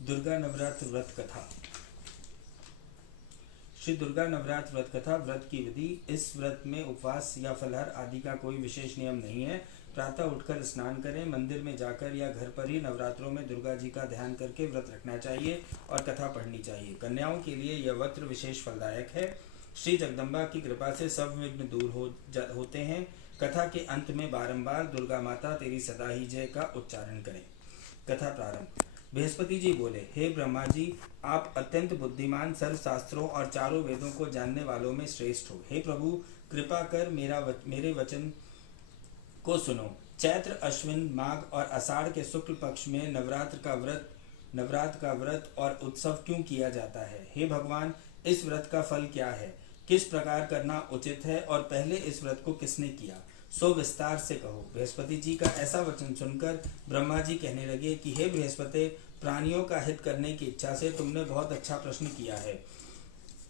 दुर्गा नवरात्र व्रत कथा। श्री दुर्गा नवरात्र व्रत कथा। व्रत की विधि। इस व्रत में उपवास या फलाहार आदि का कोई विशेष नियम नहीं है। प्रातः उठकर स्नान करें, मंदिर में जाकर या घर पर ही नवरात्रों में दुर्गा जी का ध्यान करके व्रत रखना चाहिए और कथा पढ़नी चाहिए। कन्याओं के लिए यह व्रत विशेष फलदायक है। श्री जगदम्बा की कृपा से सब विघ्न दूर होते हैं। कथा के अंत में बारंबार दुर्गा माता तेरी सदा ही जय का उच्चारण करें। कथा प्रारंभ। बृहस्पति जी बोले, हे ब्रह्मा जी, आप अत्यंत बुद्धिमान, सर्व शास्त्रों और चारों वेदों को जानने वालों में श्रेष्ठ हो। हे प्रभु, कृपा कर मेरे वचन को सुनो। चैत्र, अश्विन, माघ और आषाढ़ के शुक्ल पक्ष में नवरात्र का व्रत और उत्सव क्यों किया जाता है? हे भगवान, इस व्रत का फल क्या है? किस प्रकार करना उचित है और पहले इस व्रत को किसने किया, सो विस्तार से कहो। बृहस्पति जी का ऐसा वचन सुनकर ब्रह्मा जी कहने लगे कि हे बृहस्पति, प्राणियों का हित करने की इच्छा से तुमने बहुत अच्छा प्रश्न किया है।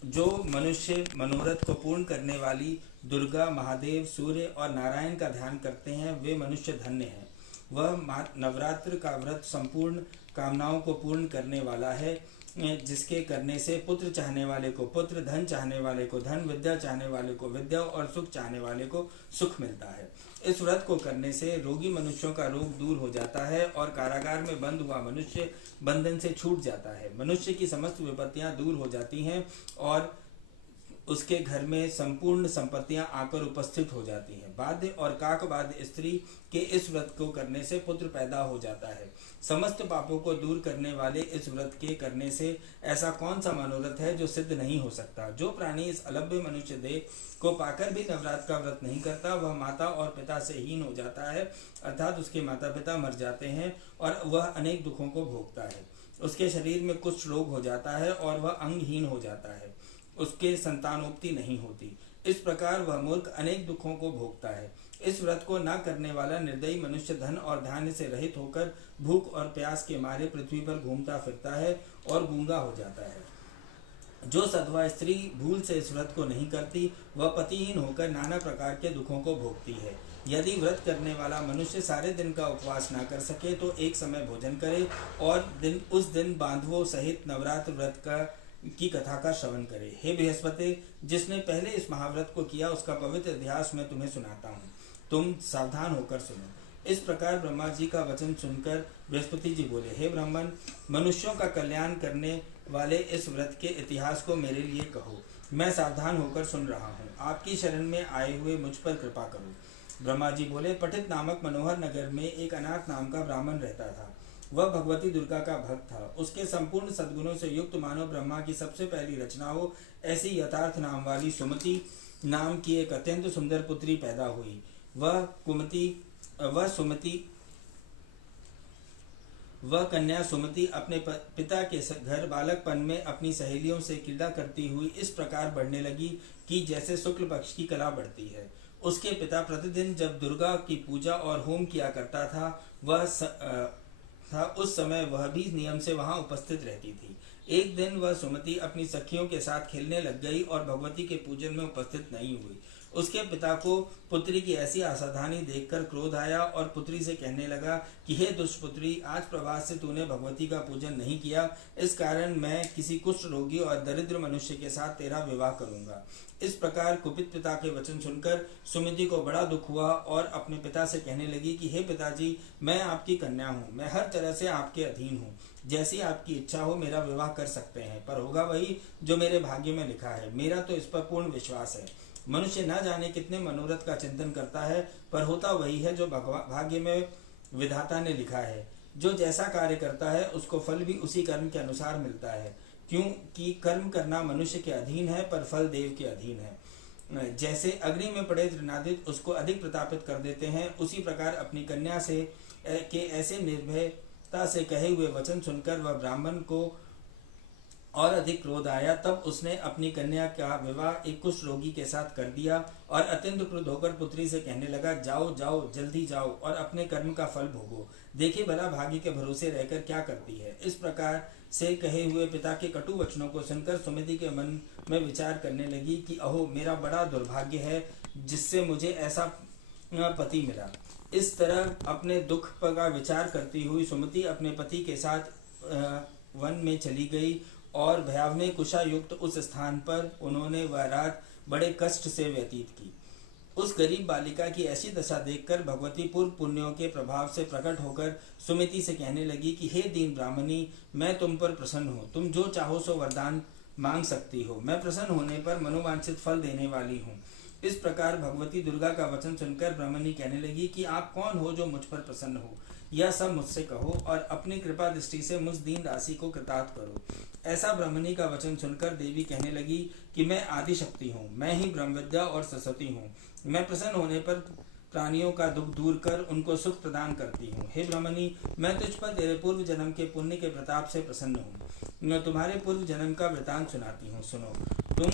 जो मनुष्य मनोरथ को पूर्ण करने वाली दुर्गा, महादेव, सूर्य और नारायण का ध्यान करते हैं, वे मनुष्य धन्य हैं। वह नवरात्र का व्रत संपूर्ण कामनाओं को पूर्ण करने वाला है, जिसके करने से पुत्र चाहने वाले को पुत्र, धन चाहने वाले को धन, विद्या चाहने वाले को विद्या और सुख चाहने वाले को सुख मिलता है। इस व्रत को करने से रोगी मनुष्यों का रोग दूर हो जाता है और कारागार में बंद हुआ मनुष्य बंधन से छूट जाता है। मनुष्य की समस्त विपत्तियां दूर हो जाती हैं और उसके घर में संपूर्ण संपत्तियां आकर उपस्थित हो जाती हैं। बाध्य और काकबाध्य स्त्री के इस व्रत को करने से पुत्र पैदा हो जाता है। समस्त पापों को दूर करने वाले इस व्रत के करने से ऐसा कौन सा मनोरथ है जो सिद्ध नहीं हो सकता? जो प्राणी इस अलभ्य मनुष्य देह को पाकर भी नवरात्र का व्रत नहीं करता, वह माता और पिता से हीन हो जाता है, अर्थात उसके माता पिता मर जाते हैं और वह अनेक दुखों को भोगता है। उसके शरीर में कुष्ठ रोग हो जाता है और वह अंगहीन हो जाता है। उसके संतानोक्ति नहीं होती। इस प्रकार वह मूर्ख अनेक दुखों को भोगता है। इस व्रत को न करने वाला निर्दयी मनुष्य धन और धान्य से रहित होकर भूख और प्यास के मारे पृथ्वी पर घूमता फिरता है और गूंगा हो जाता है। जो सधवा स्त्री भूल से इस व्रत को नहीं करती, वह पतिहीन होकर नाना प्रकार के दुखों को भोगती है। यदि व्रत करने वाला मनुष्य सारे दिन का उपवास न कर सके तो एक समय भोजन करे और उस दिन बांधवों सहित नवरात्र व्रत की कथा का श्रवण करे। हे बृहस्पति, जिसने पहले इस महाव्रत को किया उसका पवित्र इतिहास मैं तुम्हें सुनाता हूँ, तुम सावधान होकर सुनो। इस प्रकार ब्रह्मा जी का वचन सुनकर बृहस्पति जी बोले, हे ब्राह्मण, मनुष्यों का कल्याण करने वाले इस व्रत के इतिहास को मेरे लिए कहो। मैं सावधान होकर सुन रहा हूँ। आपकी शरण में आए हुए मुझ पर कृपा करो। ब्रह्मा जी बोले, पठित नामक मनोहर नगर में एक अनाथ नाम का ब्राह्मण रहता था। वह भगवती दुर्गा का भक्त था। उसके संपूर्ण सद्गुणों से युक्त मानव ब्रह्मा की सबसे पहली रचना हो ऐसी यथार्थ नाम वाली सुमति नाम की एक अत्यंत सुंदर पुत्री पैदा हुई। वह कन्या सुमति अपने पिता के घर बालकपन में अपनी सहेलियों से क्रीड़ा करती हुई इस प्रकार बढ़ने लगी कि जैसे शुक्ल पक्ष की कला बढ़ती है। उसके पिता प्रतिदिन जब दुर्गा की पूजा और होम किया करता था, उस समय वह भी नियम से वहां उपस्थित रहती थी। एक दिन वह सुमति अपनी सखियों के साथ खेलने लग गई और भगवती के पूजन में उपस्थित नहीं हुई। उसके पिता को पुत्री की ऐसी असावधानी देखकर क्रोध आया और पुत्री से कहने लगा कि हे दुष्पुत्री, आज प्रभात से तूने भगवती का पूजन नहीं किया, इस कारण मैं किसी कुष्ठ रोगी और दरिद्र मनुष्य के साथ तेरा विवाह करूंगा। इस प्रकार कुपित पिता के वचन सुनकर सुमति को बड़ा दुख हुआ और अपने पिता से कहने लगी कि हे पिताजी, मैं आपकी कन्या हूँ, मैं हर तरह से आपके अधीन हूँ। जैसी आपकी इच्छा हो मेरा विवाह कर सकते हैं, पर होगा वही जो मेरे भाग्य में लिखा है। मेरा तो इस पर पूर्ण विश्वास है। मनुष्य न जाने कितने मनोरथ का चिंतन करता है, पर होता वही है जो भाग्य में विधाता ने लिखा है। जो जैसा कार्य करता है उसको फल भी उसी कर्म के अनुसार मिलता है, क्योंकि कर्म करना मनुष्य के अधीन है पर फल देव के अधीन है। जैसे अग्नि में पड़े तृणादित उसको अधिक प्रतापित कर देते हैं, उसी प्रकार अपनी कन्या के ऐसे निर्भयता से कहे हुए वचन सुनकर वह ब्राह्मण को और अधिक क्रोध आया। तब उसने अपनी कन्या का विवाह एक कुष्ठ रोगी के साथ कर दिया और अत्यंत क्रुद्ध होकर पुत्री से कहने लगा, जाओ जाओ, जल्दी जाओ और अपने कर्म का फल भोगो। देखिए भला भाग्य के भरोसे रहकर क्या करती है। इस प्रकार से कहे हुए पिता के कटु वचनों को सुनकर सुमति के मन में विचार करने लगी कि अहो, मेरा बड़ा दुर्भाग्य है जिससे मुझे ऐसा पति मिला। इस तरह अपने दुख का विचार करती हुई सुमति अपने पति के साथ वन में चली गई और भयावह कुशा युक्त उस स्थान पर उन्होंने वह रात बड़े कष्ट से व्यतीत की। उस गरीब बालिका की ऐसी दशा देखकर भगवती पूर्व पुण्यों के प्रभाव से प्रकट होकर सुमति से कहने लगी कि हे दीन ब्राह्मणी, मैं तुम पर प्रसन्न हूँ, तुम जो चाहो सो वरदान मांग सकती हो, मैं प्रसन्न होने पर मनोवांछित फल देने वाली हूँ। इस प्रकार भगवती दुर्गा का वचन सुनकर ब्राह्मणी कहने लगी कि आप कौन हो जो मुझ पर प्रसन्न हो, यह सब मुझसे कहो और अपनी कृपा दृष्टि से मुझ दीन राशि को कृतार्थ करो। ऐसा ब्राह्मणी का वचन सुनकर देवी कहने लगी कि मैं आदि शक्ति हूँ, मैं ही ब्रह्मविद्या और सरस्वती हूँ। मैं प्रसन्न होने पर प्राणियों का दुख दूर कर उनको सुख प्रदान करती हूँ। हे ब्राह्मणी, मैं तुझ पर तेरे पूर्व जन्म के पुण्य के प्रताप से प्रसन्न हूँ। मैं तुम्हारे पूर्व जन्म का वृतांत सुनाती हूँ, सुनो। तुम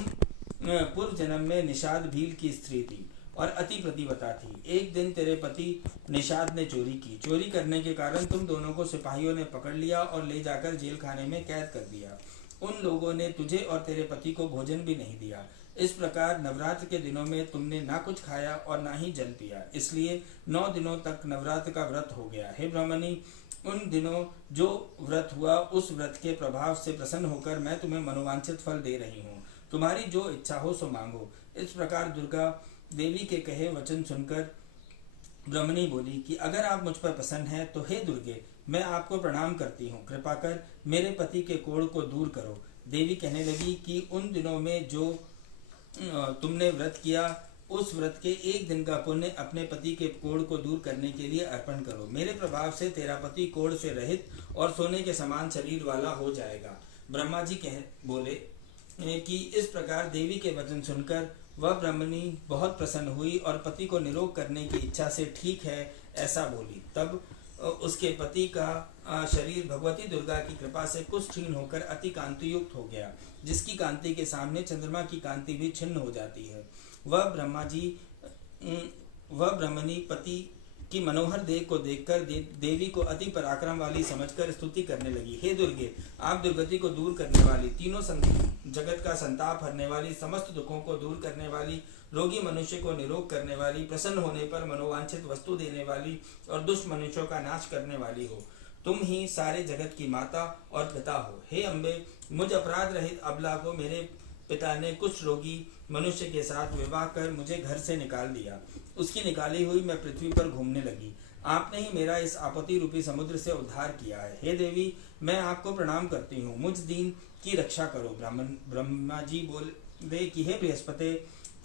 पूर्व जन्म में निषाद भील की स्त्री थी और अति प्रतिव्रता थी। एक दिन तेरे पति निषाद ने चोरी की। चोरी करने के कारण तुम दोनों को सिपाहियों ने पकड़ लिया और ले जाकर जेल खाने में कैद कर दिया। उन लोगों ने तुझे और तेरे पति को भोजन भी नहीं दिया। इस प्रकार नवरात्र के दिनों में तुमने ना कुछ खाया और ना ही जल पिया, इसलिए 9 दिनों तक नवरात्र का व्रत हो गया। हे ब्राह्मणी, उन दिनों जो व्रत हुआ उस व्रत के प्रभाव से प्रसन्न होकर मैं तुम्हें मनोवांछित फल दे रही हूँ। तुम्हारी जो इच्छा हो सो मांगो। इस प्रकार दुर्गा देवी के कहे वचन सुनकर ब्राह्मणी बोली कि अगर आप मुझ पर प्रसन्न हैं तो हे दुर्गे, मैं आपको प्रणाम करती हूँ, कृपा कर मेरे पति के कोढ़ को दूर करो। देवी कहने लगी कि उन दिनों में जो तुमने व्रत किया उस व्रत के एक दिन का पुण्य अपने पति के कोढ़ को दूर करने के लिए अर्पण करो। मेरे प्रभाव से तेरा पति कोढ़ से रहित और सोने के समान शरीर वाला हो जाएगा। ब्रह्मा जी बोले कि इस प्रकार देवी के वचन सुनकर वह ब्राह्मणी बहुत प्रसन्न हुई और पति को निरोग करने की इच्छा से ठीक है ऐसा बोली। तब उसके पति का शरीर भगवती दुर्गा की कृपा से कुष्ठहीन होकर अति कांति युक्त हो गया, जिसकी कांति के सामने चंद्रमा की कांति भी छिन्न हो जाती है। वह ब्राह्मणी पति की मनोहर देह को देखकर देवी को अति पराक्रम वाली समझकर स्तुति करने लगी। हे दुर्गे, आप दुर्गति को दूर करने वाली, तीनों जगत का संताप हरने वाली, समस्त दुखों को दूर करने वाली, रोगी मनुष्य को निरोग करने वाली, प्रसन्न होने पर मनोवांछित वस्तु देने वाली और दुष्ट मनुष्यों का नाश करने वाली हो। तुम ही सारे जगत की माता और पिता हो। हे अम्बे, मुझ अपराध रहित अबला को मेरे पिता ने कुष्ठ रोगी मनुष्य के साथ विवाह कर मुझे घर से निकाल दिया। उसकी निकाली हुई मैं पृथ्वी पर घूमने लगी। आपने ही मेरा इस आपत्ति रूपी समुद्र से उद्धार किया है। हे देवी, मैं आपको प्रणाम करती हूँ, मुझ दीन की रक्षा करो। ब्रह्मा जी बोले कि हे बृहस्पति,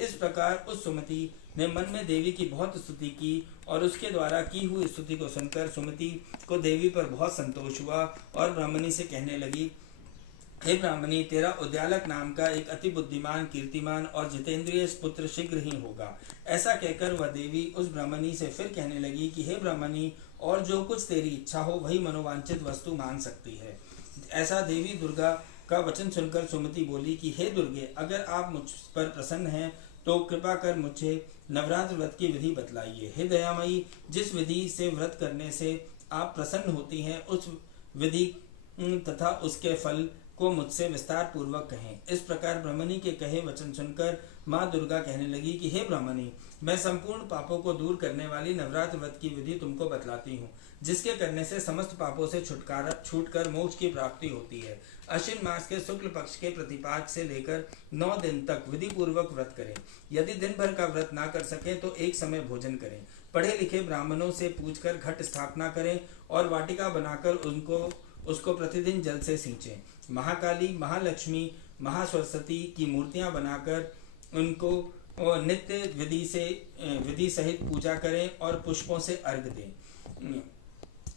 इस प्रकार उस सुमति ने मन में देवी की बहुत स्तुति की और उसके द्वारा की हुई स्तुति को सुनकर सुमति को देवी पर बहुत संतोष हुआ और ब्राह्मणी से कहने लगी, हे ब्राह्मणी, तेरा उद्यालक नाम का एक अति बुद्धिमान, कीर्तिमान और जितेंद्रिय पुत्र शीघ्र ही होगा। ऐसा कहकर वह देवी उस ब्राह्मणी से फिर कहने लगी कि हे ब्राह्मणी, और जो कुछ तेरी इच्छा हो वही मनोवांछित वस्तु मांग सकती है। ऐसा देवी दुर्गा का वचन सुनकर सुमति बोली कि हे दुर्गे, अगर आप मुझ पर प्रसन्न हैं तो कृपा कर मुझे नवरात्र व्रत की विधि बतलाइए। हे दयामयी, जिस विधि से व्रत करने से आप प्रसन्न होती हैं उस विधि तथा उसके फल को मुझसे विस्तार पूर्वक कहें। इस प्रकार ब्राह्मणी के कहे वचन सुनकर माँ दुर्गा कहने लगी कि हे ब्राह्मणी, मैं संपूर्ण पापों को दूर करने वाली नवरात्र व्रत की विधि तुमको बतलाती हूँ, जिसके करने से समस्त पापों से छूटकर मोक्ष की प्राप्ति होती है। अश्विन मास के शुक्ल पक्ष के प्रतिपाद से लेकर 9 दिन तक विधि पूर्वक व्रत करें। यदि दिन भर का व्रत ना कर सके तो एक समय भोजन करें। पढ़े लिखे ब्राह्मणों से पूछकर घट स्थापना करें और वाटिका बनाकर उसको प्रतिदिन जल से सींचें। महाकाली, महालक्ष्मी, महासरस्वती की मूर्तियां बनाकर उनको नित्य विधि सहित पूजा करें और पुष्पों से अर्घ दें।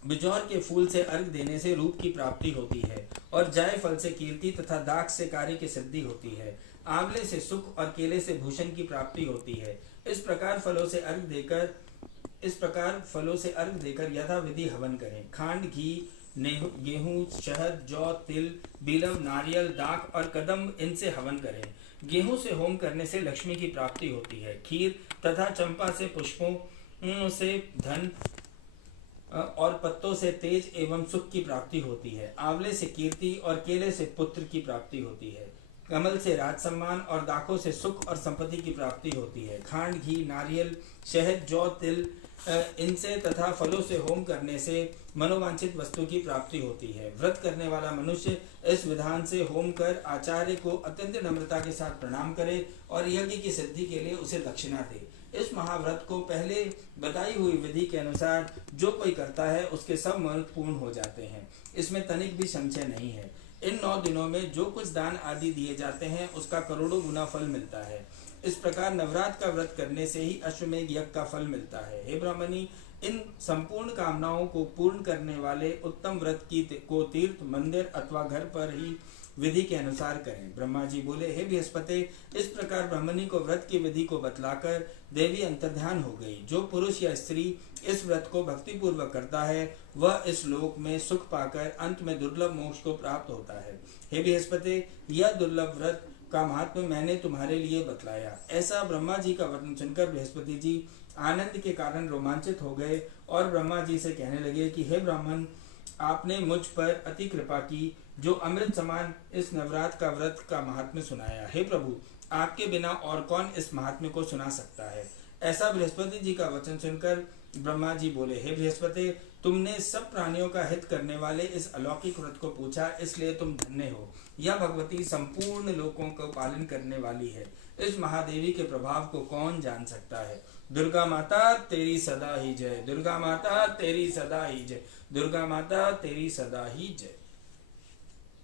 बिजौर के फूल से अर्घ देने से रूप की प्राप्ति होती है और जाय फल से कीर्ति तथा दाख से कार्य की सिद्धि होती है। आंवले से सुख और केले से भूषण की प्राप्ति होती है। इस प्रकार फलों से अर्घ देकर यथा विधि हवन करें। खांड, घी, गेहूं, शहद, जौ, तिल, बिलव, नारियल, दाख और कदम्ब इनसे हवन करें। गेहूं से होम करने से लक्ष्मी की प्राप्ति होती है। खीर तथा चंपा से पुष्पों से धन और पत्तों से तेज एवं सुख की प्राप्ति होती है। आंवले से कीर्ति और केले से पुत्र की प्राप्ति होती है। कमल से राज सम्मान और दाखों से सुख और संपत्ति की प्राप्ति होती है। खांड, घी, नारियल, शहद, जौ, तिल इनसे तथा फलों से होम करने से मनोवांछित वस्तु की प्राप्ति होती है। व्रत करने वाला मनुष्य इस विधान से होम कर आचार्य को अत्यंत नम्रता के साथ प्रणाम करे और यज्ञ की सिद्धि के लिए उसे दक्षिणा दे। इस महाव्रत को पहले बताई हुई विधि के अनुसार जो कोई करता है उसके सब मन पूर्ण हो जाते हैं, इसमें तनिक भी संशय नहीं है। इन 9 दिनों में जो कुछ दान आदि दिए जाते हैं उसका करोड़ों गुना फल मिलता है। इस प्रकार नवरात्र का व्रत करने से ही अश्वमेध यज्ञ का फल मिलता है। हे ब्राह्मणी, इन संपूर्ण कामनाओं को पूर्ण करने वाले उत्तम व्रत को तीर्थ, मंदिर अथवा घर पर ही विधि के अनुसार करें। ब्रह्मा जी बोले, हे बृहस्पति, इस प्रकार ब्राह्मणी को व्रत की विधि को बतलाकर देवी अंतर्ध्यान हो गई। जो पुरुष या स्त्री इस व्रत को भक्ति पूर्वक करता है वह इस लोक में सुख पाकर अंत में दुर्लभ मोक्ष को प्राप्त होता है। हे बृहस्पति, यह दुर्लभ व्रत का महात्म्य मैंने तुम्हारे लिए बतलाया। ऐसा ब्रह्मा जी का वचन सुनकर बृहस्पति जी आनंद के कारण रोमांचित हो गए और ब्रह्मा जी से कहने लगे कि हे ब्राह्मण, आपने मुझ पर अति कृपा की जो अमृत समान इस नवरात्र का व्रत का महात्म्य सुनाया। हे प्रभु, आपके बिना और कौन इस महात्म्य को सुना सकता है। ऐसा बृहस्पति जी का वचन सुनकर ब्रह्मा जी बोले, हे बृहस्पति, तुमने सब प्राणियों का हित करने वाले इस अलौकिक व्रत को पूछा, इसलिए तुम धन्य हो। यह भगवती संपूर्ण लोकों को पालन करने वाली है। इस महादेवी के प्रभाव को कौन जान सकता है। दुर्गा माता तेरी सदा ही जय, दुर्गा माता तेरी सदा ही जय, दुर्गा माता तेरी सदा ही जय।